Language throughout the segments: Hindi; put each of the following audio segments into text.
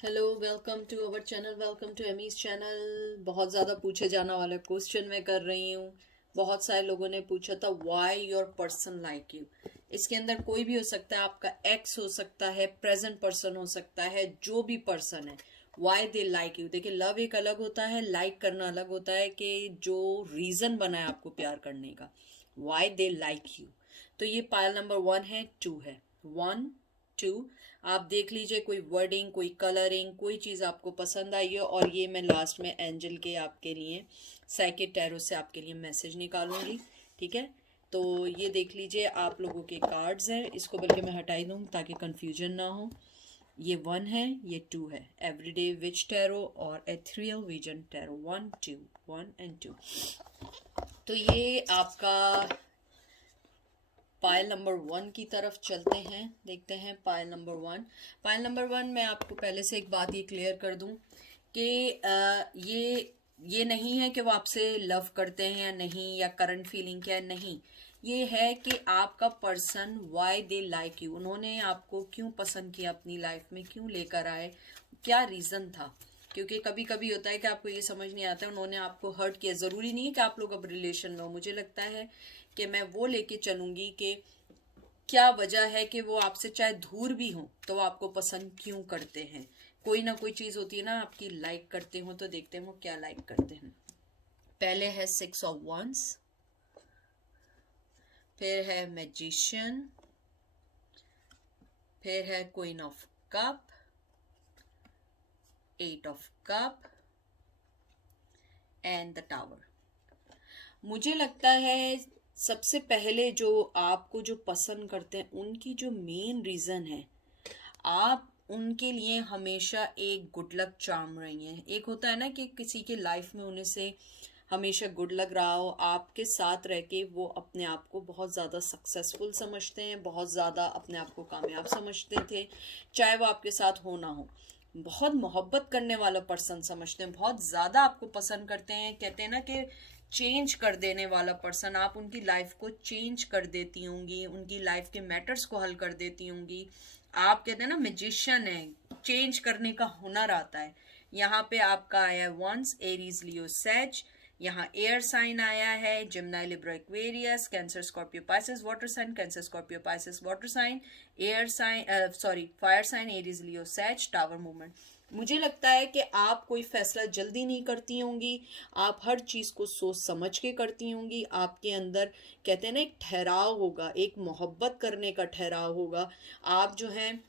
Hello, welcome to our channel, welcome to Amy's channel. बहुत ज़्यादा पूछे जाने वाला क्वेश्चन मैं कर रही हूँ। बहुत सारे लोगों ने पूछा था why your person like you. इसके अंदर कोई भी हो सकता है, आपका एक्स हो सकता है, प्रेजेंट पर्सन हो सकता है, जो भी पर्सन है। Why they like you. देखिए, लव एक अलग होता है, लाइक करना अलग होता है, कि जो रीज़न बना है आपको प्यार करने का। Why they like you. तो ये पायल नंबर 1 है, 2 है। 1 2। आप देख लीजिए, कोई वर्डिंग, कोई कलरिंग, कोई चीज़ आपको पसंद आई हो। और ये मैं लास्ट में एंजल के आपके लिए साइकिक टैरो से आपके लिए मैसेज निकालूंगी। ठीक है, तो ये देख लीजिए, आप लोगों के कार्ड्स हैं। इसको बल्कि मैं हटाई दूँ ताकि कंफ्यूजन ना हो। ये 1 है, ये 2 है। एवरीडे विच टैरो और एथरियल विजन टैरो। 1 2, 1 एंड 2। तो ये आपका पायल नंबर 1 की तरफ चलते हैं, देखते हैं पायल नंबर 1। पायल नंबर 1 मैं आपको पहले से एक बात ये क्लियर कर दूं कि ये नहीं है कि वो आपसे लव करते हैं या नहीं, या करंट फीलिंग क्या है, नहीं। ये है कि आपका person why they like you, उन्होंने आपको क्यों पसंद किया, अपनी लाइफ में क्यों लेकर आए, क्या रीज़न था। क्योंकि कभी कभी होता है कि आपको ये समझ नहीं आता उन्होंने आपको हर्ट किया। ज़रूरी नहीं है कि आप लोग अब रिलेशन में हो। मुझे लगता है कि मैं वो लेके चलूंगी कि क्या वजह है कि वो आपसे चाहे दूर भी हो तो वो आपको पसंद क्यों करते हैं। कोई ना कोई चीज़ होती है ना आपकी लाइक करते हो, तो देखते हैं वो क्या लाइक करते हैं। पहले है 6 ऑफ वंस, फिर है मैजिशियन, फिर है queen of cup, 8 of cup and the tower. मुझे लगता है सबसे पहले जो आपको जो पसंद करते हैं उनकी जो मेन रीज़न है, आप उनके लिए हमेशा एक गुड लक चार्म रही हैं। एक होता है ना कि किसी के लाइफ में उन्हें से हमेशा गुड लक रहा हो, आपके साथ रह के वो अपने आप को बहुत ज़्यादा सक्सेसफुल समझते हैं, बहुत ज़्यादा अपने आप को कामयाब समझते थे, चाहे वो आपके साथ हो ना हो। बहुत मोहब्बत करने वाला पर्सन समझते हैं, बहुत ज़्यादा आपको पसंद करते हैं। कहते हैं ना कि चेंज कर देने वाला पर्सन, आप उनकी लाइफ को चेंज कर देती होंगी, उनकी लाइफ के मैटर्स को हल कर देती होंगी। आप कहते हैं ना मैजिशियन है, चेंज करने का हुनर आता है। यहाँ पे आपका आया है वंस, एरीज लियो सेज। यहाँ एयर साइन आया है, Gemini Libra Aquarius, Cancer Scorpio Pisces water sign, Cancer Scorpio Pisces water sign, air sign sorry fire sign, Aries Leo Sag, tower movement. मुझे लगता है कि आप कोई फैसला जल्दी नहीं करती होंगी, आप हर चीज़ को सोच समझ के करती होंगी। आपके अंदर कहते हैं ना एक ठहराव होगा, एक मोहब्बत करने का ठहराव होगा। आप जो हैं,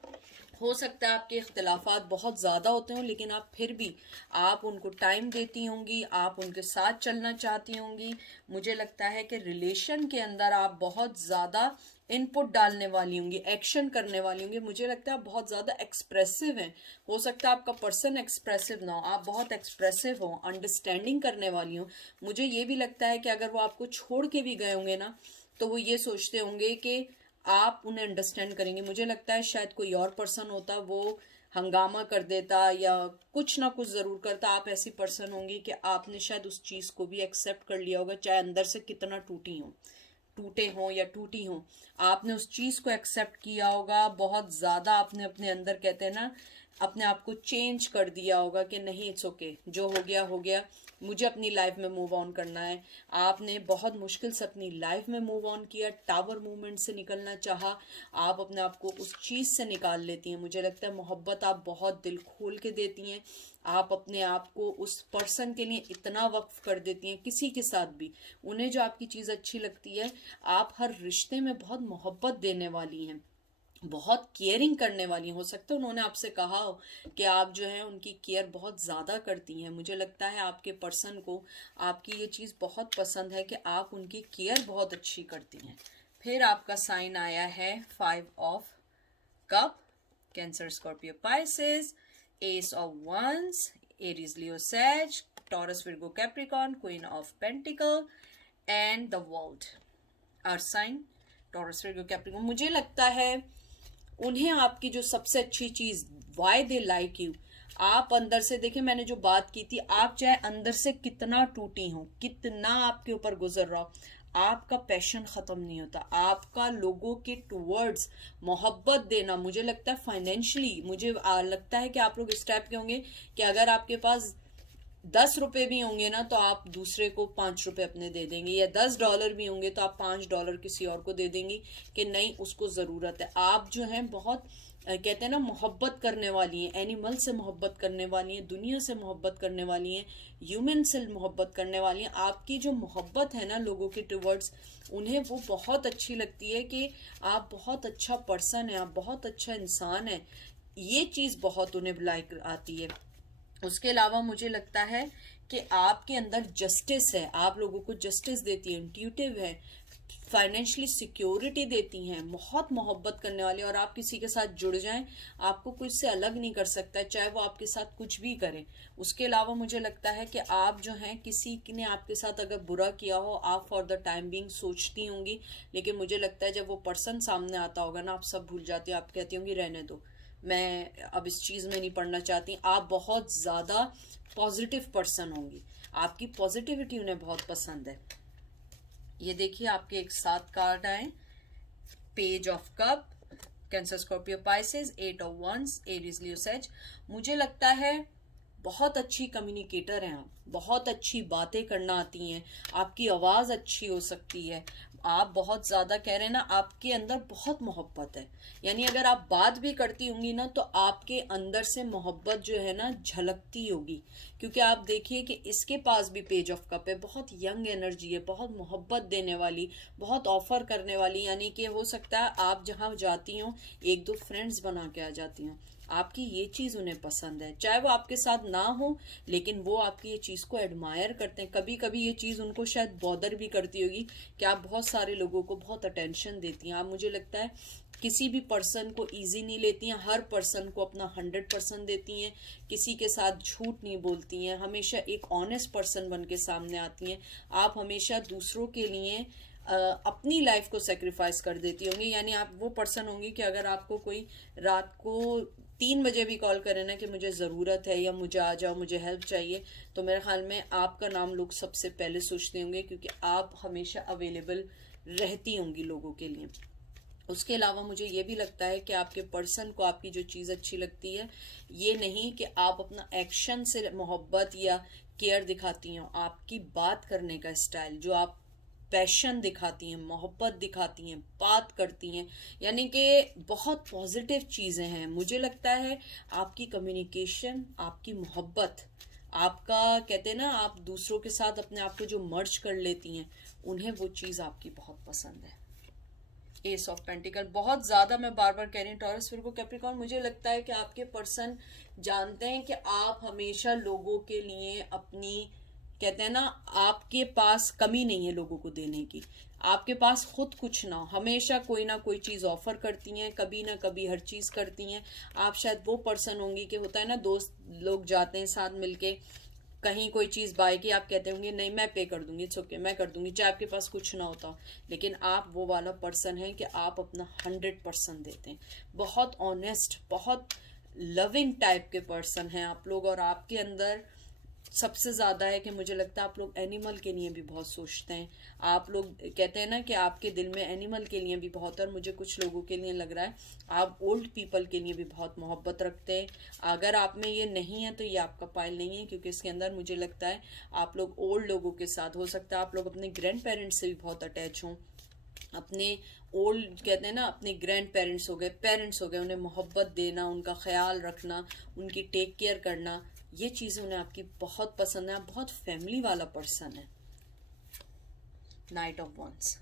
हो सकता है आपके इख्तलाफात बहुत ज़्यादा होते हों, लेकिन आप फिर भी आप उनको टाइम देती होंगी, आप उनके साथ चलना चाहती होंगी। मुझे लगता है कि रिलेशन के अंदर आप बहुत ज़्यादा इनपुट डालने वाली होंगी, एक्शन करने वाली होंगी। मुझे लगता है आप बहुत ज़्यादा एक्सप्रेसिव हैं। हो सकता है आपका पर्सन एक्सप्रेसिव ना हो, आप बहुत एक्सप्रेसिव हो, अंडरस्टैंडिंग करने वाली हो। मुझे ये भी लगता है कि अगर वो आपको छोड़ के भी गए होंगे ना, तो वो ये सोचते होंगे कि आप उन्हें अंडरस्टैंड करेंगे। मुझे लगता है शायद कोई और पर्सन होता, वो हंगामा कर देता या कुछ ना कुछ ज़रूर करता। आप ऐसी पर्सन होंगी कि आपने शायद उस चीज़ को भी एक्सेप्ट कर लिया होगा, चाहे अंदर से कितना टूटे हों या टूटी हों। आपने उस चीज़ को एक्सेप्ट किया होगा, बहुत ज़्यादा आपने अपने अंदर कहते हैं ना अपने आप को चेंज कर दिया होगा कि नहीं, इट्स ओके, जो हो गया हो गया, मुझे अपनी लाइफ में मूव ऑन करना है। आपने बहुत मुश्किल से अपनी लाइफ में मूव ऑन किया, टावर मूवमेंट से निकलना चाहा, आप अपने आप को उस चीज़ से निकाल लेती हैं। मुझे लगता है मोहब्बत आप बहुत दिल खोल के देती हैं, आप अपने आप को उस पर्सन के लिए इतना वक्फ कर देती हैं, किसी के साथ भी उन्हें जो आपकी चीज़ अच्छी लगती है, आप हर रिश्ते में बहुत मोहब्बत देने वाली हैं, बहुत केयरिंग करने वाली। हो सकता है उन्होंने आपसे कहा हो कि आप जो है उनकी केयर बहुत ज़्यादा करती हैं। मुझे लगता है आपके पर्सन को आपकी ये चीज़ बहुत पसंद है कि आप उनकी केयर बहुत अच्छी करती हैं। फिर आपका साइन आया है 5 of cup, Cancer Scorpio Pisces, ace of wands, Aries Leo Sag, Taurus Virgo Capricorn, queen of pentacle and the world. Earth sign, Taurus Virgo Capricorn. मुझे लगता है उन्हें आपकी जो सबसे अच्छी चीज, वाई दे लाइक यू, आप अंदर से देखिए, मैंने जो बात की थी, आप चाहे अंदर से कितना टूटी हो, कितना आपके ऊपर गुजर रहा हो, आपका पैशन ख़त्म नहीं होता, आपका लोगों के टुवर्ड्स मोहब्बत देना। मुझे लगता है फाइनेंशियली, मुझे लगता है कि आप लोग इस टाइप के होंगे कि अगर आपके पास 10 रुपए भी होंगे ना तो आप दूसरे को 5 रुपए अपने दे देंगे, या $10 भी होंगे तो आप $5 किसी और को दे देंगी कि नहीं उसको ज़रूरत है। आप जो हैं बहुत कहते हैं ना मोहब्बत करने वाली हैं, एनिमल से मोहब्बत करने वाली हैं, दुनिया से मोहब्बत करने वाली हैं, ह्यूमन से मोहब्बत करने वाली हैं। आपकी जो मोहब्बत है ना लोगों के टुवर्ड्स, उन्हें वो बहुत अच्छी लगती है कि आप बहुत अच्छा पर्सन है, आप बहुत अच्छा इंसान है। ये चीज़ बहुत उन्हें लाइक आती है। उसके अलावा मुझे लगता है कि आपके अंदर जस्टिस है, आप लोगों को जस्टिस देती है, इंट्यूटिव है, फाइनेंशियली सिक्योरिटी देती हैं, बहुत मोहब्बत करने वाली। और आप किसी के साथ जुड़ जाएं, आपको कुछ से अलग नहीं कर सकता है, चाहे वो आपके साथ कुछ भी करे। उसके अलावा मुझे लगता है कि आप जो हैं, किसी ने आपके साथ अगर बुरा किया हो, आप फॉर द टाइम बीइंग सोचती होंगी, लेकिन मुझे लगता है जब वो पर्सन सामने आता होगा ना, आप सब भूल जाती हो, आप कहती होंगी रहने दो, मैं अब इस चीज़ में नहीं पढ़ना चाहती। आप बहुत ज़्यादा पॉजिटिव पर्सन होंगी, आपकी पॉजिटिविटी उन्हें बहुत पसंद है। ये देखिए आपके एक 7 कार्ड आए, page of cup, Cancer, Scorpio, Pisces, 8 of wands, Aries, Leo, sage. मुझे लगता है बहुत अच्छी कम्युनिकेटर हैं आप, बहुत अच्छी बातें करना आती हैं, आपकी आवाज़ अच्छी हो सकती है, आप बहुत ज़्यादा कह रहे हैं ना, आपके अंदर बहुत मोहब्बत है। यानी अगर आप बात भी करती होंगी ना तो आपके अंदर से मोहब्बत जो है ना झलकती होगी। क्योंकि आप देखिए कि इसके पास भी पेज ऑफ कप है, बहुत यंग एनर्जी है, बहुत मोहब्बत देने वाली, बहुत ऑफर करने वाली। यानी कि हो सकता है आप जहाँ जाती हो 1-2 फ्रेंड्स बना के आ जाती हो। आपकी ये चीज़ उन्हें पसंद है, चाहे वो आपके साथ ना हो, लेकिन वो आपकी ये चीज़ को एडमायर करते हैं। कभी कभी ये चीज़ उनको शायद बॉदर भी करती होगी कि आप बहुत सारे लोगों को बहुत अटेंशन देती हैं। आप, मुझे लगता है, किसी भी पर्सन को इजी नहीं लेती हैं, हर पर्सन को अपना 100% देती हैं, किसी के साथ झूठ नहीं बोलती हैं, हमेशा एक ऑनेस्ट पर्सन बन के सामने आती हैं। आप हमेशा दूसरों के लिए अपनी लाइफ को सेक्रीफाइस कर देती होंगी। यानी आप वो पर्सन होंगी कि अगर आपको कोई रात को 3 बजे भी कॉल करे ना कि मुझे ज़रूरत है या मुझे आ जाओ, मुझे हेल्प चाहिए, तो मेरे ख्याल में आपका नाम लोग सबसे पहले सोचते होंगे, क्योंकि आप हमेशा अवेलेबल रहती होंगी लोगों के लिए। उसके अलावा मुझे ये भी लगता है कि आपके पर्सन को आपकी जो चीज़ अच्छी लगती है, ये नहीं कि आप अपना एक्शन से मोहब्बत या केयर दिखाती हो, आपकी बात करने का स्टाइल, जो आप पैशन दिखाती हैं, मोहब्बत दिखाती हैं, बात करती हैं, यानी कि बहुत पॉजिटिव चीज़ें हैं। मुझे लगता है आपकी कम्युनिकेशन, आपकी मोहब्बत, आपका कहते हैं ना, आप दूसरों के साथ अपने आप को जो मर्ज कर लेती हैं, उन्हें वो चीज़ आपकी बहुत पसंद है। एस ऑफ पेंटिकल, बहुत ज़्यादा मैं बार बार कह रही हूँ टॉरस, फिर को कैप्रिकॉर्न, मुझे लगता है कि आपके पर्सन जानते हैं कि आप हमेशा लोगों के लिए अपनी, कहते हैं ना, आपके पास कमी नहीं है लोगों को देने की, आपके पास खुद कुछ ना हो, हमेशा कोई ना कोई चीज़ ऑफर करती हैं, कभी ना कभी हर चीज़ करती हैं। आप शायद वो पर्सन होंगी कि होता है ना, दोस्त लोग जाते हैं साथ मिलके कहीं कोई चीज़ बाय की, आप कहते होंगे नहीं मैं पे कर दूंगी, इट्स ओके, मैं कर दूंगी, चाहे आपके पास कुछ ना होता। लेकिन आप वो वाला पर्सन हैं कि आप अपना 100% देते हैं, बहुत ऑनेस्ट, बहुत लविंग टाइप के पर्सन हैं आप लोग। और आपके अंदर सबसे ज़्यादा है कि मुझे लगता है आप लोग एनिमल के लिए भी बहुत सोचते हैं। आप लोग कहते हैं ना कि आपके दिल में एनिमल के लिए भी बहुत है, और मुझे कुछ लोगों के लिए लग रहा है आप ओल्ड पीपल के लिए भी बहुत मोहब्बत रखते हैं। अगर आप में ये नहीं है तो ये आपका पाइल नहीं है, क्योंकि इसके अंदर मुझे लगता है आप लोग ओल्ड लोगों के साथ, हो सकता है आप लोग अपने ग्रैंड पेरेंट्स से भी बहुत अटैच हों, अपने ओल्ड, कहते हैं ना, अपने ग्रैंड पेरेंट्स हो गए, पेरेंट्स हो गए, उन्हें मोहब्बत देना, उनका ख्याल रखना, उनकी टेक केयर करना, ये चीज़ें उन्हें आपकी बहुत पसंद है। आप बहुत फैमिली वाला पर्सन है। नाइट ऑफ वंस,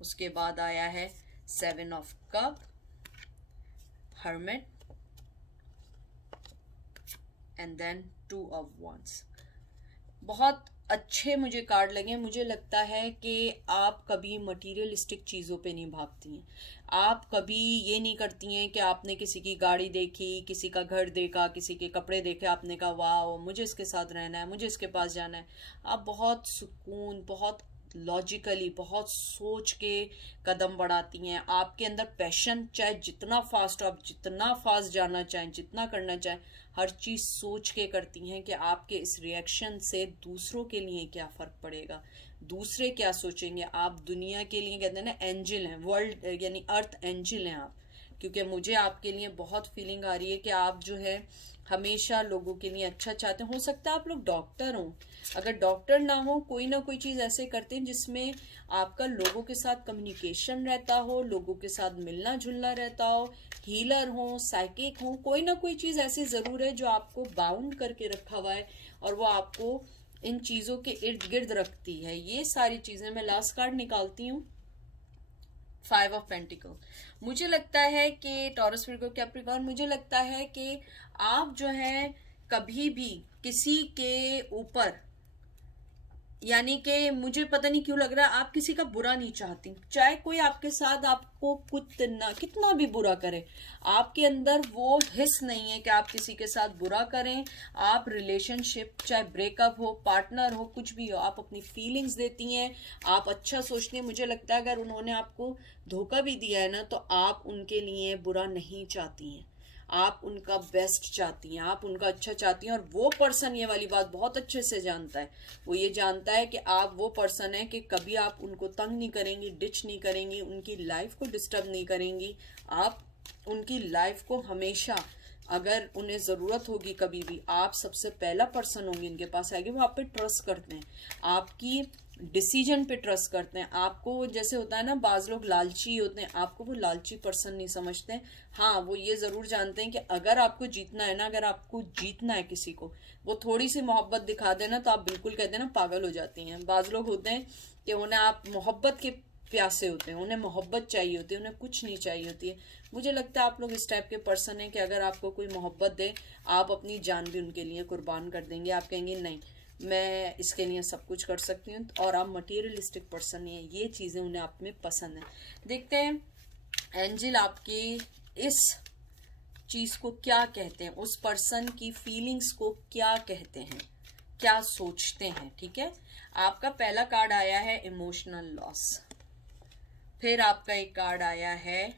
उसके बाद आया है 7 of cup, hermit, and then 2 of wands. बहुत अच्छे मुझे कार्ड लगे। मुझे लगता है कि आप कभी मटीरियलिस्टिक चीज़ों पे नहीं भागती हैं, आप कभी ये नहीं करती हैं कि आपने किसी की गाड़ी देखी, किसी का घर देखा, किसी के कपड़े देखे, आपने कहा वाह मुझे इसके साथ रहना है, मुझे इसके पास जाना है। आप बहुत सुकून, बहुत लॉजिकली, बहुत सोच के कदम बढ़ाती हैं। आपके अंदर पैशन, चाहे जितना फास्ट, आप जितना फास्ट जाना चाहें, जितना करना चाहें, हर चीज़ सोच के करती हैं कि आपके इस रिएक्शन से दूसरों के लिए क्या फ़र्क पड़ेगा, दूसरे क्या सोचेंगे, आप दुनिया के लिए कहते हैं ना एंजल हैं, वर्ल्ड यानी अर्थ एंजल हैं आप। क्योंकि मुझे आपके लिए बहुत फीलिंग आ रही है कि आप जो है हमेशा लोगों के लिए अच्छा चाहते हैं। हो सकता है आप लोग डॉक्टर हों, अगर डॉक्टर ना कोई चीज़ ऐसे करते हैं जिसमें आपका लोगों के साथ कम्युनिकेशन रहता हो, लोगों के साथ मिलना जुलना रहता हो, हीलर हो, साइकिक हो, कोई ना कोई चीज़ ऐसी ज़रूर है जो आपको बाउंड करके रखा हुआ है और वो आपको इन चीज़ों के इर्द गिर्द रखती है। ये सारी चीज़ें, मैं लास्ट कार्ड निकालती हूँ, 5 ऑफ पेंटिकल। मुझे लगता है कि टॉरस, विर्गो, कैप्रिकॉर्न, मुझे लगता है कि आप जो है कभी भी किसी के ऊपर, यानी कि मुझे पता नहीं क्यों लग रहा है आप किसी का बुरा नहीं चाहती, चाहे कोई आपके साथ आपको कितना भी बुरा करे, आपके अंदर वो हिस्स नहीं है कि आप किसी के साथ बुरा करें। आप रिलेशनशिप, चाहे ब्रेकअप हो, पार्टनर हो, कुछ भी हो, आप अपनी फीलिंग्स देती हैं, आप अच्छा सोचती हैं। मुझे लगता है अगर उन्होंने आपको धोखा भी दिया है ना, तो आप उनके लिए बुरा नहीं चाहती हैं, आप उनका बेस्ट चाहती हैं, आप उनका अच्छा चाहती हैं। और वो पर्सन ये वाली बात बहुत अच्छे से जानता है, वो ये जानता है कि आप वो पर्सन है कि कभी आप उनको तंग नहीं करेंगी, डिच नहीं करेंगी, उनकी लाइफ को डिस्टर्ब नहीं करेंगी। आप उनकी लाइफ को हमेशा, अगर उन्हें ज़रूरत होगी कभी भी, आप सबसे पहला पर्सन होंगे इनके पास आएगी। वो आप पे ट्रस्ट करते हैं, आपकी डिसीजन पे ट्रस्ट करते हैं। आपको जैसे होता है ना, बाज लोग लालची होते हैं, आपको वो लालची पर्सन नहीं समझते। हाँ, वो ये ज़रूर जानते हैं कि अगर आपको जीतना है ना, अगर आपको जीतना है किसी को, वो थोड़ी सी मोहब्बत दिखा देना तो आप बिल्कुल कहते हैं ना पागल हो जाती हैं। बाज लोग होते हैं कि उन्हें आप मोहब्बत के प्यासे होते हैं, उन्हें मोहब्बत चाहिए होती है, उन्हें कुछ नहीं चाहिए होती है। मुझे लगता है आप लोग इस टाइप के पर्सन हैं कि अगर आपको कोई मोहब्बत दे, आप अपनी जान भी उनके लिए कुर्बान कर देंगे। आप कहेंगे नहीं, मैं इसके लिए सब कुछ कर सकती हूँ। और आप मटीरियलिस्टिक पर्सन नहीं है, ये चीज़ें उन्हें आप में पसंद है। देखते हैं एंजल आपकी इस चीज़ को क्या कहते हैं, उस पर्सन की फीलिंग्स को क्या कहते हैं, क्या सोचते हैं। ठीक है, आपका पहला कार्ड आया है इमोशनल लॉस, फिर आपका एक कार्ड आया है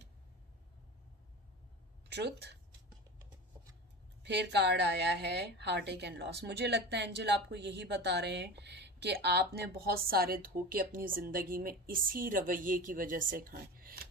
ट्रुथ, फिर कार्ड आया है हार्ट एंड लॉस। मुझे लगता है एंजल आपको यही बता रहे हैं कि आपने बहुत सारे धोखे अपनी ज़िंदगी में इसी रवैये की वजह से खाए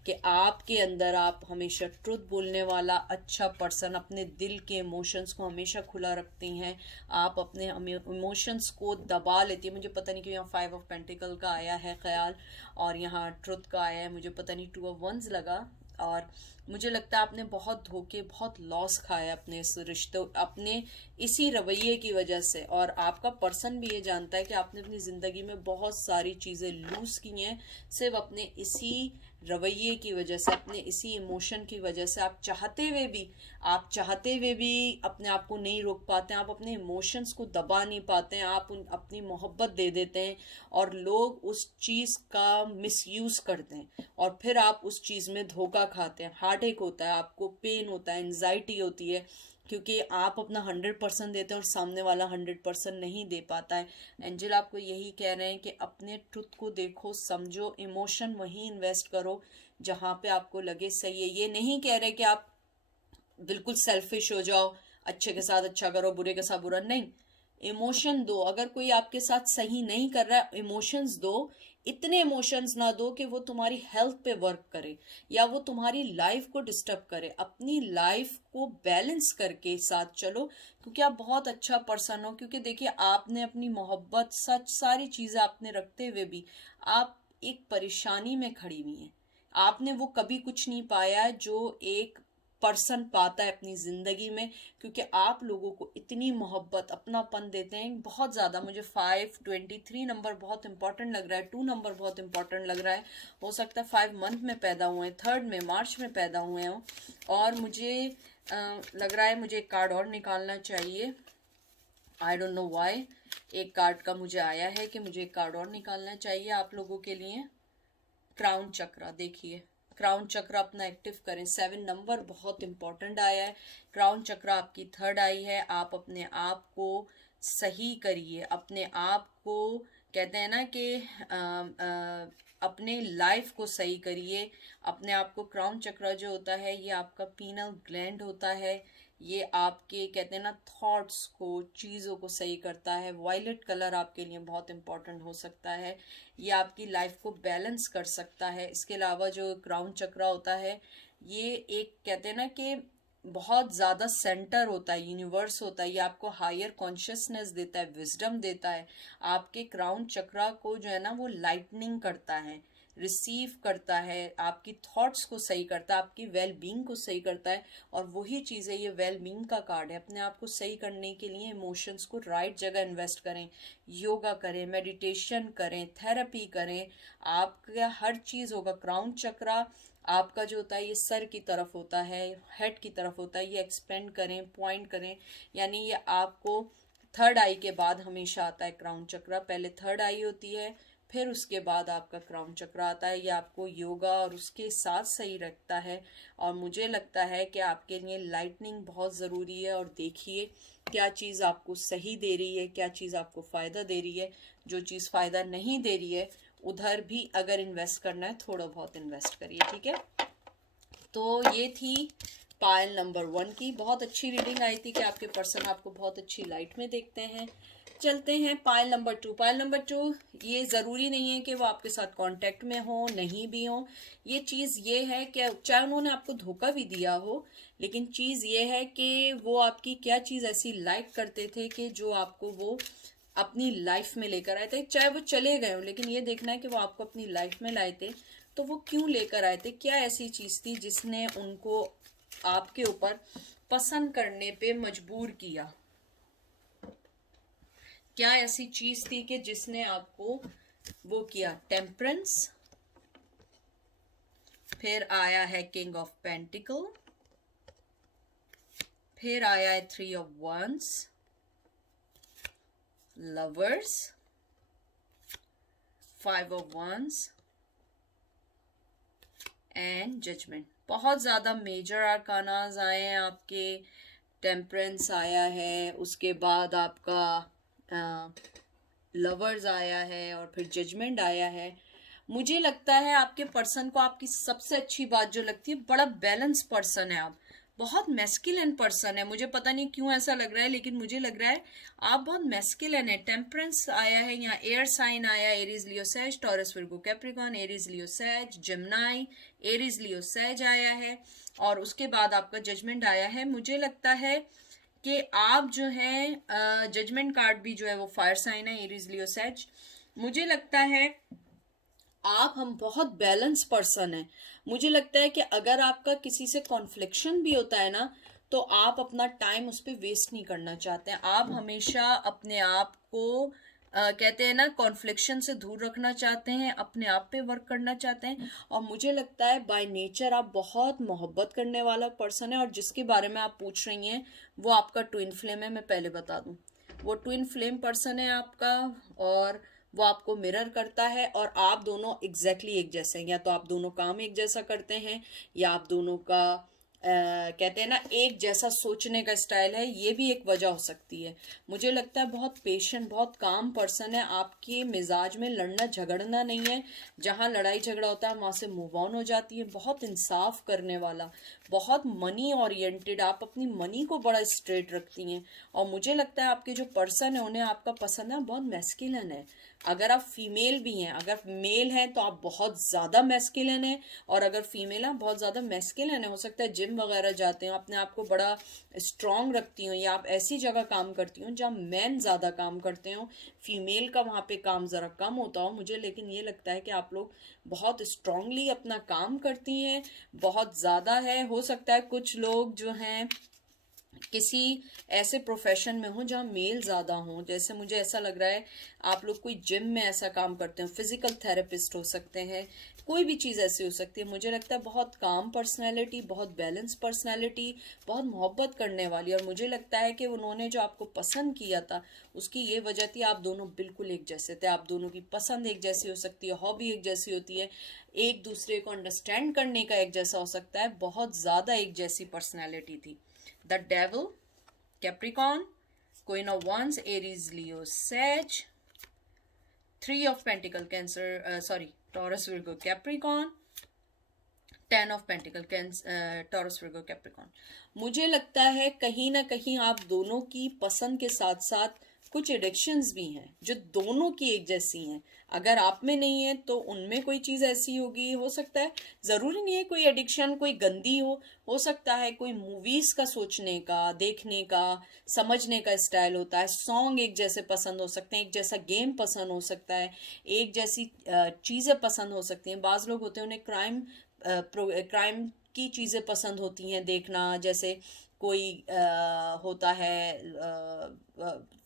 कि आपके अंदर आप हमेशा ट्रुथ बोलने वाला अच्छा पर्सन, अपने दिल के इमोशंस को हमेशा खुला रखती हैं, आप अपने इमोशंस को दबा लेती है। मुझे पता नहीं क्यों यहाँ 5 ऑफ पेंटिकल का आया है ख्याल और यहाँ ट्रुथ का आया है, मुझे पता नहीं 2 ऑफ वंस लगा। और मुझे लगता है आपने बहुत धोखे, बहुत लॉस खाया अपने इस रिश्तों, अपने इसी रवैये की वजह से। और आपका पर्सन भी ये जानता है कि आपने अपनी ज़िंदगी में बहुत सारी चीज़ें लूज़ की हैं सिर्फ अपने इसी रवैये की वजह से, अपने इसी इमोशन की वजह से। आप चाहते हुए भी अपने आप को नहीं रोक पाते हैं, आप अपने इमोशंस को दबा नहीं पाते हैं, आप अपनी मोहब्बत दे देते हैं और लोग उस चीज़ का मिसयूज़ करते हैं और फिर आप उस चीज़ में धोखा खाते हैं। हार्ट अटैक होता है, आपको पेन होता है, एंजाइटी होती है, क्योंकि आप अपना 100% देते हैं और सामने वाला 100% नहीं दे पाता है। एंजल आपको यही कह रहे हैं कि अपने ट्रुथ को देखो, समझो, इमोशन वहीं इन्वेस्ट करो जहाँ पे आपको लगे सही है। ये नहीं कह रहे कि आप बिल्कुल सेल्फिश हो जाओ, अच्छे के साथ अच्छा करो, बुरे के साथ बुरा नहीं। इमोशन दो, अगर कोई आपके साथ सही नहीं कर रहा है, इमोशंस दो। इतने इमोशंस ना दो कि वो तुम्हारी हेल्थ पे वर्क करे या वो तुम्हारी लाइफ को डिस्टर्ब करे। अपनी लाइफ को बैलेंस करके साथ चलो, क्योंकि आप बहुत अच्छा पर्सन हो। क्योंकि देखिए, आपने अपनी मोहब्बत, सच, सारी चीज़ें आपने रखते हुए भी आप एक परेशानी में खड़ी हुई हैं। आपने वो कभी कुछ नहीं पाया जो एक पर्सन पाता है अपनी ज़िंदगी में, क्योंकि आप लोगों को इतनी मोहब्बत, अपनापन देते हैं बहुत ज़्यादा। मुझे 523 नंबर बहुत इंपॉर्टेंट लग रहा है, 2 नंबर बहुत इंपॉर्टेंट लग रहा है। हो सकता है 5 मंथ में पैदा हुए हैं, 3rd में, मार्च में पैदा हुए हों। और मुझे लग रहा है मुझे एक कार्ड और निकालना चाहिए, आई डोंट नो वाई। एक कार्ड का मुझे आया है कि मुझे एक कार्ड और निकालना चाहिए आप लोगों के लिए। क्राउन चक्र, देखिए क्राउन चक्र अपना एक्टिव करें। 7 नंबर बहुत इंपॉर्टेंट आया है। क्राउन चक्र आपकी 3rd आई है। आप अपने आप को सही करिए, अपने आप को कहते हैं ना कि अपने लाइफ को सही करिए अपने आप को। क्राउन चक्र जो होता है ये आपका पीनल ग्लैंड होता है, ये आपके कहते हैं ना थॉट्स को, चीज़ों को सही करता है। वायलेट कलर आपके लिए बहुत इंपॉर्टेंट हो सकता है, ये आपकी लाइफ को बैलेंस कर सकता है। इसके अलावा जो क्राउन चक्रा होता है, ये एक कहते हैं ना कि बहुत ज़्यादा सेंटर होता है, यूनिवर्स होता है। ये आपको हायर कॉन्शियसनेस देता है, विजडम देता है। आपके क्राउन चक्रा को जो है ना वो लाइटनिंग करता है, रिसीव करता है, आपकी थॉट्स को सही करता है, आपकी वेल बींग को सही करता है। और वही चीज़ है, ये वेल बींग का कार्ड है। अपने आप को सही करने के लिए इमोशंस को राइट जगह इन्वेस्ट करें, योगा करें, मेडिटेशन करें, थेरेपी करें, आपका हर चीज़ होगा। क्राउन चक्रा आपका जो होता है ये सर की तरफ होता है, हेड की तरफ होता है। ये एक्सपेंड करें, पॉइंट करें, यानी ये आपको थर्ड आई के बाद हमेशा आता है क्राउन चक्रा। पहले थर्ड आई होती है, फिर उसके बाद आपका क्राउन चक्र आता है। ये आपको योगा और उसके साथ सही रखता है। और मुझे लगता है कि आपके लिए लाइटनिंग बहुत ज़रूरी है। और देखिए क्या चीज़ आपको सही दे रही है, क्या चीज़ आपको फ़ायदा दे रही है। जो चीज़ फ़ायदा नहीं दे रही है उधर भी अगर इन्वेस्ट करना है थोड़ा बहुत इन्वेस्ट करिए, ठीक है। तो ये थी पायल नंबर 1 की। बहुत अच्छी रीडिंग आई थी कि आपके पर्सन आपको बहुत अच्छी लाइट में देखते हैं। चलते हैं पायल नंबर 2। पायल नंबर 2, ये ज़रूरी नहीं है कि वो आपके साथ कांटेक्ट में हो, नहीं भी हो। ये चीज़ ये है कि चाहे उन्होंने आपको धोखा भी दिया हो, लेकिन चीज़ ये है कि वो आपकी क्या चीज़ ऐसी लाइक करते थे कि जो आपको वो अपनी लाइफ में लेकर आए थे। चाहे वो चले गए हो, लेकिन ये देखना है कि वो आपको अपनी लाइफ में लाए थे तो वो क्यों लेकर आए थे, क्या ऐसी चीज़ थी जिसने उनको आपके ऊपर पसंद करने पे मजबूर किया। क्या ऐसी चीज थी कि जिसने आपको वो किया। टेम्परेंस, फिर आया है किंग ऑफ पेंटिकल, फिर आया है 3 of wands, lovers, 5 of wands and judgement. बहुत ज्यादा मेजर आर्कानाज आए हैं आपके। टेम्परेंस आया है, उसके बाद आपका लवर्स आया है और फिर जजमेंट आया है। मुझे लगता है आपके पर्सन को आपकी सबसे अच्छी बात जो लगती है, बड़ा बैलेंस पर्सन है आप, बहुत मैस्कुलिन पर्सन है। मुझे पता नहीं क्यों ऐसा लग रहा है, लेकिन मुझे लग रहा है आप बहुत मैस्कुलिन है। टेम्परेंस आया है, यहाँ एयर साइन आया, Aries Leo says, taurus Virgo Capricorn, Aries Leo says, Gemini, Aries Leo says आया है। और उसके बाद आपका जजमेंट आया है। मुझे लगता है कि आप जो है जजमेंट कार्ड भी जो है वो फायर साइन है, एरीज लियो सेज। मुझे लगता है हम बहुत बैलेंस पर्सन है। मुझे लगता है कि अगर आपका किसी से कॉन्फ्लिक्शन भी होता है ना, तो आप अपना टाइम उस पर वेस्ट नहीं करना चाहते हैं। आप हमेशा अपने आप को कहते हैं ना कॉन्फ्लिक्शन से दूर रखना चाहते हैं, अपने आप पे वर्क करना चाहते हैं। और मुझे लगता है बाय नेचर आप बहुत मोहब्बत करने वाला पर्सन है। और जिसके बारे में आप पूछ रही हैं वो आपका ट्विन फ्लेम है। मैं पहले बता दूं, वो ट्विन फ्लेम पर्सन है आपका, और वो आपको मिरर करता है। और आप दोनों एग्जैक्टली एक जैसे हैं। या तो आप दोनों काम एक जैसा करते हैं, या आप दोनों का कहते हैं ना एक जैसा सोचने का स्टाइल है। ये भी एक वजह हो सकती है। मुझे लगता है बहुत पेशेंट, बहुत काम पर्सन है। आपके मिजाज में लड़ना झगड़ना नहीं है। जहाँ लड़ाई झगड़ा होता है वहां से मूव ऑन हो जाती है। बहुत इंसाफ करने वाला, बहुत मनी ओरिएंटेड, आप अपनी मनी को बड़ा स्ट्रेट रखती हैं। और मुझे लगता है आपके जो पर्सन है उन्हें आपका पसंद है, बहुत मैस्कुलिन है। अगर आप फीमेल भी हैं, अगर मेल हैं तो आप बहुत ज़्यादा मैस्कुलिन हैं, और अगर फीमेल हैं बहुत ज़्यादा मैस्कुलिन है। हो सकता है जिम वगैरह जाते हो, अपने आप को बड़ा स्ट्रांग रखती हो, या आप ऐसी जगह काम करती हो जहाँ मैन ज़्यादा काम करते हो, फीमेल का वहाँ पे काम ज़रा कम होता हो। मुझे लेकिन ये लगता है कि आप लोग बहुत स्ट्रांगली अपना काम करती हैं, बहुत ज़्यादा है। हो सकता है कुछ लोग जो हैं किसी ऐसे प्रोफेशन में हो जहाँ मेल ज़्यादा हो। जैसे मुझे ऐसा लग रहा है आप लोग कोई जिम में ऐसा काम करते हो, फिजिकल थेरेपिस्ट हो सकते हैं, कोई भी चीज़ ऐसी हो सकती है। मुझे लगता है बहुत काम पर्सनैलिटी, बहुत बैलेंस पर्सनैलिटी, बहुत मोहब्बत करने वाली। और मुझे लगता है कि उन्होंने जो आपको पसंद किया था उसकी ये वजह थी आप दोनों बिल्कुल एक जैसे थे। आप दोनों की पसंद एक जैसी हो सकती है, हॉबी एक जैसी होती है, एक दूसरे को अंडरस्टैंड करने का एक जैसा हो सकता है। बहुत ज़्यादा एक जैसी पर्सनैलिटी थी। The Devil, Capricorn, Queen of Wands, Aries, Leo, Sag, 3 of Pentacle, Cancer, Taurus, Virgo, Capricorn, 10 of pentacle, Taurus Virgo Capricorn. मुझे लगता है कहीं ना कहीं आप दोनों की पसंद के साथ साथ कुछ एडिक्शंस भी हैं जो दोनों की एक जैसी हैं। अगर आप में नहीं है तो उनमें कोई चीज़ ऐसी होगी, हो सकता है। ज़रूरी नहीं है कोई एडिक्शन कोई गंदी हो सकता है कोई मूवीज़ का सोचने का, देखने का, समझने का स्टाइल होता है। सॉन्ग एक जैसे पसंद हो सकते हैं, एक जैसा गेम पसंद हो सकता है, एक जैसी चीज़ें पसंद हो सकती हैं। बाज़ लोग होते हैं उन्हें क्राइम की चीज़ें पसंद होती हैं देखना, जैसे कोई होता है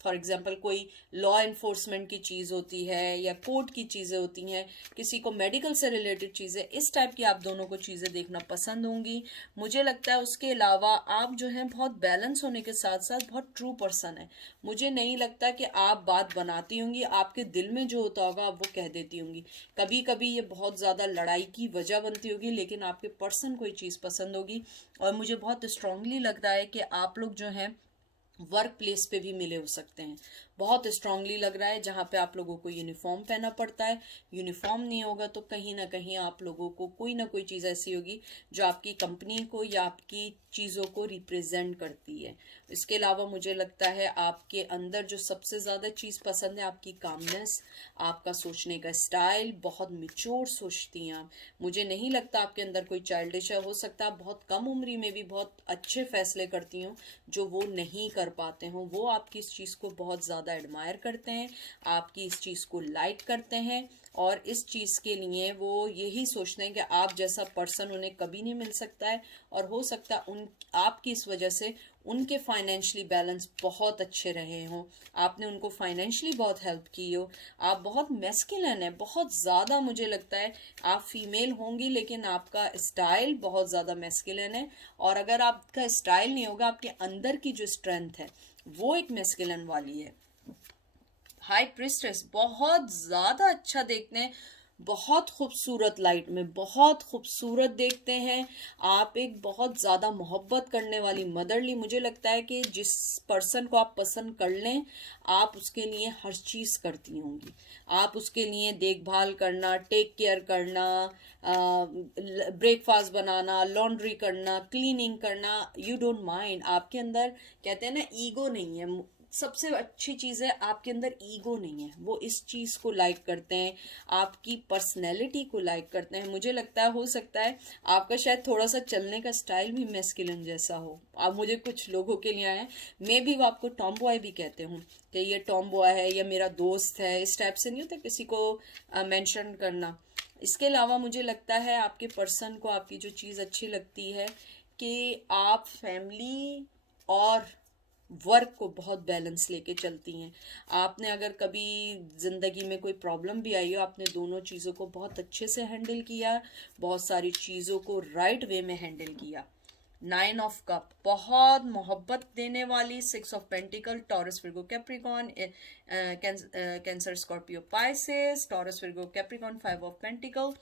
फॉर एग्जांपल कोई लॉ इन्फोर्समेंट की चीज़ होती है या कोर्ट की चीज़ें होती हैं, किसी को मेडिकल से रिलेटेड चीज़ें, इस टाइप की आप दोनों को चीज़ें देखना पसंद होंगी। मुझे लगता है उसके अलावा आप जो हैं बहुत बैलेंस होने के साथ साथ बहुत ट्रू पर्सन है। मुझे नहीं लगता कि आप बात बनाती होंगी, आपके दिल में जो होता होगा आप वो कह देती होंगी। कभी कभी ये बहुत ज़्यादा लड़ाई की वजह बनती होगी, लेकिन आपके पर्सन को ये चीज़ पसंद होगी। और मुझे बहुत स्ट्रांगली लग रहा है कि आप लोग जो हैं वर्क प्लेस पे भी मिले हो सकते हैं। बहुत स्ट्रांगली लग रहा है जहाँ पे आप लोगों को यूनिफॉर्म पहनना पड़ता है। यूनिफॉर्म नहीं होगा तो कहीं ना कहीं आप लोगों को कोई ना कोई चीज़ ऐसी होगी जो आपकी कंपनी को या आपकी चीज़ों को रिप्रेजेंट करती है। इसके अलावा मुझे लगता है आपके अंदर जो सबसे ज़्यादा चीज़ पसंद है आपकी कामनेस, आपका सोचने का स्टाइल, बहुत मिच्योर सोचती हैं आप। मुझे नहीं लगता आपके अंदर कोई चाइल्डिश है। हो सकता है आप बहुत कम उम्र में भी बहुत अच्छे फैसले करती हूँ जो वो नहीं कर पाते हों। वो आपकी इस चीज़ को बहुत ज़्यादा एडमायर करते हैं, आपकी इस चीज़ को लाइक करते हैं, और इस चीज़ के लिए वो यही सोचते हैं कि आप जैसा पर्सन उन्हें कभी नहीं मिल सकता है। और हो सकता है उन आपकी इस वजह से उनके फाइनेंशियली बैलेंस बहुत अच्छे रहे हों, आपने उनको फाइनेंशियली बहुत हेल्प की हो। आप बहुत मैस्कुलिन है, बहुत ज़्यादा। मुझे लगता है आप फीमेल होंगी लेकिन आपका स्टाइल बहुत ज़्यादा मैस्कुलिन है। और अगर आपका स्टाइल नहीं होगा, आपके अंदर की जो स्ट्रेंथ है वो एक मैस्कुलिन वाली है। हाई प्रिस्टेस बहुत ज़्यादा अच्छा देखते हैं, बहुत खूबसूरत लाइट में बहुत खूबसूरत देखते हैं। आप एक बहुत ज़्यादा मोहब्बत करने वाली मदरली, मुझे लगता है कि जिस पर्सन को आप पसंद कर लें आप उसके लिए हर चीज़ करती होंगी। आप उसके लिए देखभाल करना, टेक केयर करना, ब्रेकफास्ट बनाना, लॉन्ड्री करना, क्लीनिंग करना, यू डोंट माइंड। आपके अंदर कहते हैं ना ईगो नहीं है। सबसे अच्छी चीज़ है आपके अंदर ईगो नहीं है। वो इस चीज़ को लाइक करते हैं, आपकी पर्सनैलिटी को लाइक करते हैं। मुझे लगता है हो सकता है आपका शायद थोड़ा सा चलने का स्टाइल भी मैस्कुलिन जैसा हो। आप मुझे कुछ लोगों के लिए आए मे भी वो आपको टॉम बॉय भी कहते हूँ कि ये टॉम बॉय है या मेरा दोस्त है, इस टाइप से नहीं होता किसी को मेंशन करना। इसके अलावा मुझे लगता है आपके पर्सन को आपकी जो चीज़ अच्छी लगती है कि आप फैमिली और वर्क को बहुत बैलेंस लेके चलती हैं। आपने अगर कभी ज़िंदगी में कोई प्रॉब्लम भी आई हो, आपने दोनों चीज़ों को बहुत अच्छे से हैंडल किया, बहुत सारी चीज़ों को राइट वे में हैंडल किया। 9 ऑफ कप बहुत मोहब्बत देने वाली, 6 of pentacle taurus Virgo Capricorn, cancer Scorpio Pisces, taurus Virgo Capricorn, 5 of pentacle,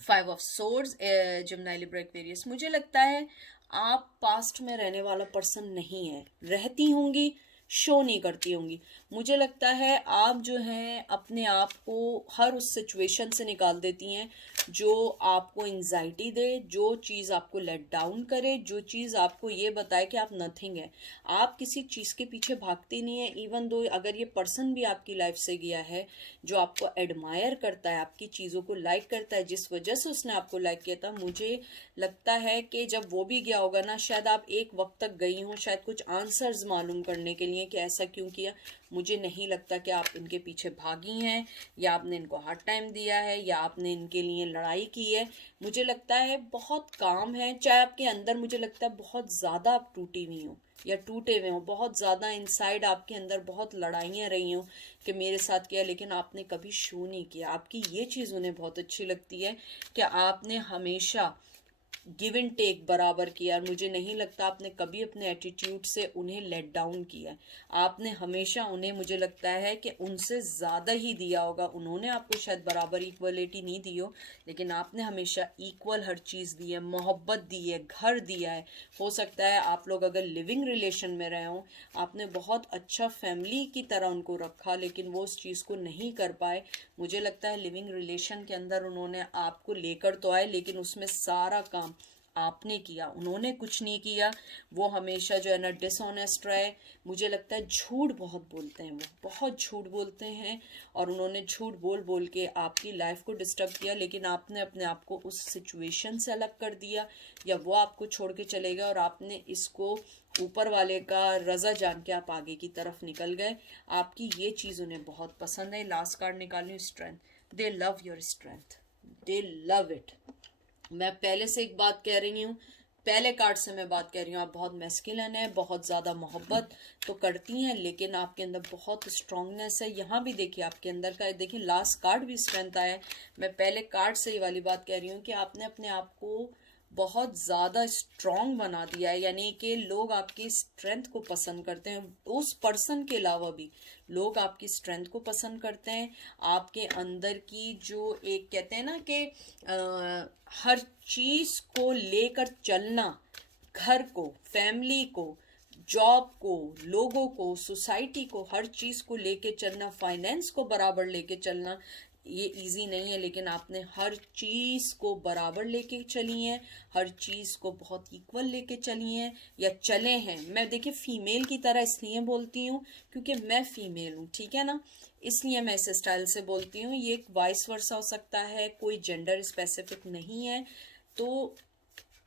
5 of swords, जिमनाई Libra Aquarius. मुझे लगता है आप पास्ट में रहने वाला पर्सन नहीं है, रहती होंगी, शो नहीं करती होंगी। मुझे लगता है आप जो हैं अपने आप को हर उस सिचुएशन से निकाल देती हैं जो आपको एंजाइटी दे, जो चीज़ आपको लेट डाउन करे, जो चीज़ आपको ये बताए कि आप नथिंग है। आप किसी चीज़ के पीछे भागती नहीं है। इवन दो अगर ये पर्सन भी आपकी लाइफ से गया है जो आपको एडमायर करता है, आपकी चीज़ों को लाइक करता है, जिस वजह से उसने आपको लाइक किया था, मुझे लगता है कि जब वो भी गया होगा ना, शायद आप एक वक्त तक गई हों शायद कुछ आंसर्स मालूम करने के लिए कि ऐसा क्यों किया। मुझे नहीं लगता कि आप इनके पीछे भागी हैं या आपने इनको हार्ड टाइम दिया है या आपने इनके लिए लड़ाई की है। मुझे लगता है बहुत काम है, चाहे आपके अंदर मुझे लगता है बहुत ज़्यादा आप टूटी हुई हो या टूटे हुए हो, बहुत ज़्यादा इनसाइड आपके अंदर बहुत लड़ाइयाँ रही हो कि मेरे साथ किया, लेकिन आपने कभी शो नहीं किया। आपकी ये चीज़ उन्हें बहुत अच्छी लगती है कि आपने हमेशा गिव एंड टेक बराबर किया। मुझे नहीं लगता आपने कभी अपने एटीट्यूड से उन्हें लेट डाउन किया। आपने हमेशा उन्हें, मुझे लगता है कि उनसे ज़्यादा ही दिया होगा। उन्होंने आपको शायद बराबर इक्वलिटी नहीं दी हो, लेकिन आपने हमेशा इक्वल हर चीज़ दी है, मोहब्बत दी है, घर दिया है। हो सकता है आप लोग अगर लिविंग रिलेशन में रहे हों, आपने बहुत अच्छा फैमिली की तरह उनको रखा, लेकिन वो उस चीज़ को नहीं कर पाए। मुझे लगता है लिविंग रिलेशन के अंदर उन्होंने आपको लेकर तो आए, लेकिन उसमें सारा काम आपने किया, उन्होंने कुछ नहीं किया। वो हमेशा जो है ना डिसऑनेस्ट रहे। मुझे लगता है झूठ बहुत बोलते हैं, वो बहुत झूठ बोलते हैं, और उन्होंने झूठ बोल बोल के आपकी लाइफ को डिस्टर्ब किया। लेकिन आपने अपने आप को उस सिचुएशन से अलग कर दिया, या वो आपको छोड़ के चले गए और आपने इसको ऊपर वाले का रजा जान के आप आगे की तरफ निकल गए। आपकी ये चीज़ उन्हें बहुत पसंद है। लास्ट कार्ड निकाली, strength. They love your strength, they love it. मैं पहले से एक बात कह रही हूँ, पहले कार्ड से मैं बात कर रही हूँ, आप बहुत मैस्कुलिन है, बहुत ज़्यादा मोहब्बत तो करती हैं, लेकिन आपके अंदर बहुत स्ट्रांगनेस है। यहाँ भी देखिए आपके अंदर का, देखिए लास्ट कार्ड भी स्ट्रेंथ आया है। मैं पहले कार्ड से ये वाली बात कह रही हूँ कि आपने अपने आप को बहुत ज़्यादा स्ट्रांग बना दिया है, यानी कि लोग आपकी स्ट्रेंथ को पसंद करते हैं। उस पर्सन के अलावा भी लोग आपकी स्ट्रेंथ को पसंद करते हैं। आपके अंदर की जो एक कहते हैं ना कि हर चीज़ को लेकर चलना, घर को, फैमिली को, जॉब को, लोगों को, सोसाइटी को, हर चीज़ को लेके चलना, फाइनेंस को बराबर लेके चलना, ये इजी नहीं है। लेकिन आपने हर चीज़ को बराबर लेके चली हैं, हर चीज़ को बहुत इक्वल लेके चली हैं या चले हैं। मैं देखिए फीमेल की तरह इसलिए बोलती हूँ क्योंकि मैं फीमेल हूँ, ठीक है ना, इसलिए मैं इस स्टाइल से बोलती हूँ। ये एक वाइस वर्सा हो सकता है, कोई जेंडर स्पेसिफिक नहीं है। तो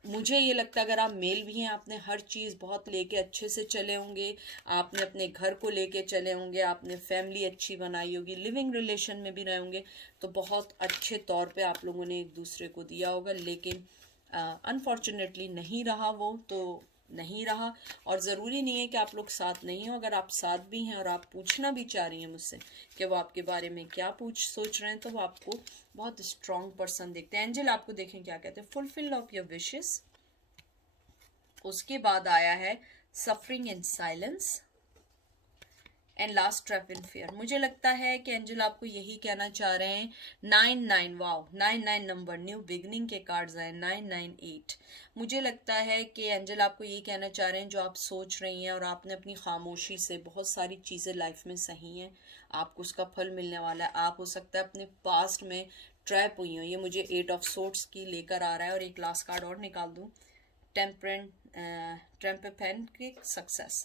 मुझे ये लगता है अगर आप मेल भी हैं, आपने हर चीज़ बहुत लेके अच्छे से चले होंगे, आपने अपने घर को लेके चले होंगे, आपने फैमिली अच्छी बनाई होगी, लिविंग रिलेशन में भी रहे होंगे, तो बहुत अच्छे तौर पे आप लोगों ने एक दूसरे को दिया होगा। लेकिन अनफॉर्चुनेटली नहीं रहा वो, तो नहीं रहा। और ज़रूरी नहीं है कि आप लोग साथ नहीं हो। अगर आप साथ भी हैं और आप पूछना भी चाह रही हैं मुझसे कि वो आपके बारे में क्या सोच रहे हैं, तो वो आपको बहुत स्ट्रॉन्ग पर्सन देखते हैं। एंजल आपको देखें क्या कहते हैं, फुलफिल ऑफ योर विशेस। उसके बाद आया है suffering in silence and last trap in fair. मुझे लगता है कि एंजल आपको यही कहना चाह रहे हैं। 99, वाओ, 99 नंबर, न्यू बिगनिंग के कार्ड्स आए, 998। मुझे लगता है कि एंजल आपको यही कहना चाह रहे हैं, जो आप सोच रही हैं और आपने अपनी खामोशी से बहुत सारी चीज़ें लाइफ में सही हैं, आपको उसका फल मिलने वाला है। आप हो सकता है अपने पास्ट में ट्रैप हुई हो। ये मुझे 8 ऑफ सोर्ट्स की लेकर आ रहा है। और एक लास्ट कार्ड और निकाल दूँ, टेम्परेंट सक्सेस।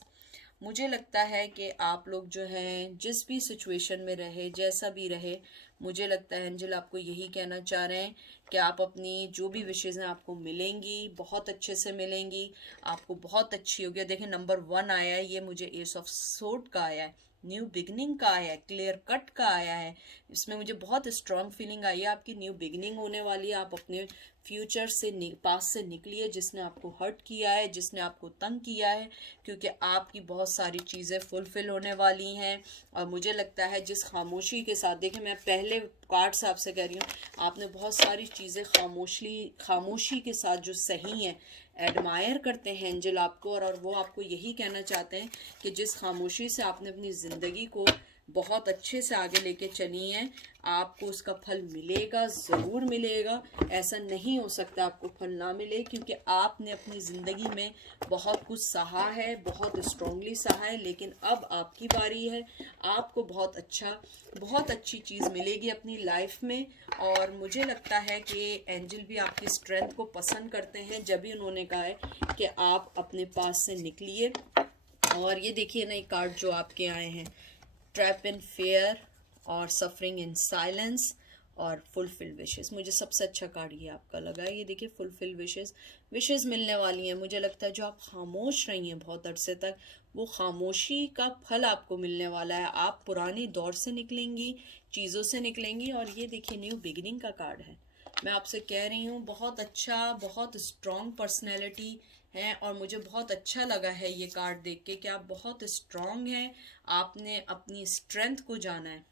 मुझे लगता है कि आप लोग जो हैं जिस भी सिचुएशन में रहे, जैसा भी रहे, मुझे लगता है एंजल आपको यही कहना चाह रहे हैं कि आप अपनी जो भी विशेज़ हैं आपको मिलेंगी, बहुत अच्छे से मिलेंगी, आपको बहुत अच्छी होगी। देखिए नंबर 1 आया है, ये मुझे एस ऑफ सोर्ड का आया है, न्यू बिगनिंग का आया है, क्लियर कट का आया है। इसमें मुझे बहुत स्ट्रांग फीलिंग आई है, आपकी न्यू बिगनिंग होने वाली है। आप अपने फ्यूचर से पास से निकलिए, जिसने आपको हर्ट किया है, जिसने आपको तंग किया है, क्योंकि आपकी बहुत सारी चीज़ें फुलफिल होने वाली हैं। और मुझे लगता है जिस खामोशी के साथ, देखिए मैं पहले कार्ड से आपसे कह रही हूँ, आपने बहुत सारी चीज़ें खामोशी के साथ जो सही हैं, एडमायर करते हैं एंजल आपको, और वो आपको यही कहना चाहते हैं कि जिस खामोशी से आपने अपनी ज़िंदगी को बहुत अच्छे से आगे लेके चली हैं, आपको उसका फल मिलेगा, ज़रूर मिलेगा। ऐसा नहीं हो सकता आपको फल ना मिले, क्योंकि आपने अपनी ज़िंदगी में बहुत कुछ सहा है, बहुत स्ट्रांगली सहा है। लेकिन अब आपकी बारी है, आपको बहुत अच्छी चीज़ मिलेगी अपनी लाइफ में। और मुझे लगता है कि एंजल भी आपकी स्ट्रेंथ को पसंद करते हैं, जब भी उन्होंने कहा है कि आप अपने पास से निकलिए। और ये देखिए नए कार्ड जो आपके आए हैं, ट्रैप इन फेयर और सफरिंग इन साइलेंस और फुलफिल विशेस। मुझे सबसे अच्छा कार्ड ये आपका लगा है। ये देखिए फुलफिल विशेस मिलने वाली हैं। मुझे लगता है जो आप खामोश रही हैं बहुत अरसे तक, वो खामोशी का फल आपको मिलने वाला है। आप पुराने दौर से निकलेंगी, चीज़ों से निकलेंगी। और ये देखिए न्यू बिगिनिंग का कार्ड है। मैं आपसे कह रही हूँ बहुत अच्छा, बहुत स्ट्रॉन्ग पर्सनैलिटी हैं। और मुझे बहुत अच्छा लगा है ये कार्ड देख के कि आप बहुत स्ट्रॉन्ग हैं। आपने अपनी स्ट्रेंथ को जाना है,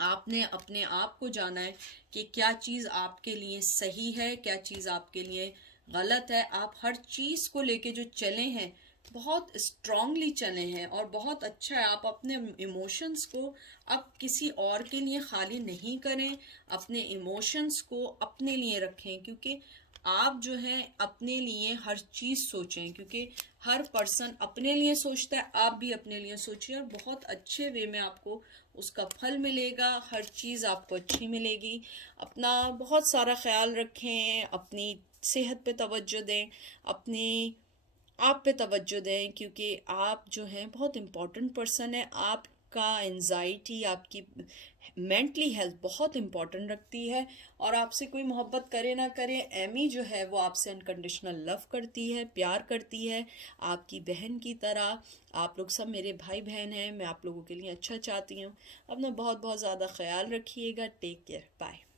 आपने अपने आप को जाना है कि क्या चीज़ आपके लिए सही है, क्या चीज़ आपके लिए गलत है। आप हर चीज़ को लेके जो चले हैं बहुत स्ट्रांगली चले हैं और बहुत अच्छा है। आप अपने इमोशंस को अब किसी और के लिए खाली नहीं करें, अपने इमोशंस को अपने लिए रखें, क्योंकि आप जो है अपने लिए हर चीज़ सोचें, क्योंकि हर पर्सन अपने लिए सोचता है। आप भी अपने लिए सोचिए और बहुत अच्छे वे में आपको उसका फल मिलेगा, हर चीज़ आपको अच्छी मिलेगी। अपना बहुत सारा ख्याल रखें, अपनी सेहत पे तवज्जो दें, अपनी आप पे तवज्जो दें, क्योंकि आप जो हैं बहुत इम्पोर्टेंट पर्सन है। आपका एंजाइटी, आपकी मेंटली हेल्थ बहुत इम्पोर्टेंट रखती है। और आपसे कोई मोहब्बत करे ना करे, एमी जो है वो आपसे अनकंडीशनल लव करती है, प्यार करती है, आपकी बहन की तरह। आप लोग सब मेरे भाई बहन हैं, मैं आप लोगों के लिए अच्छा चाहती हूँ। अपना बहुत बहुत ज़्यादा ख्याल रखिएगा। Take care, bye.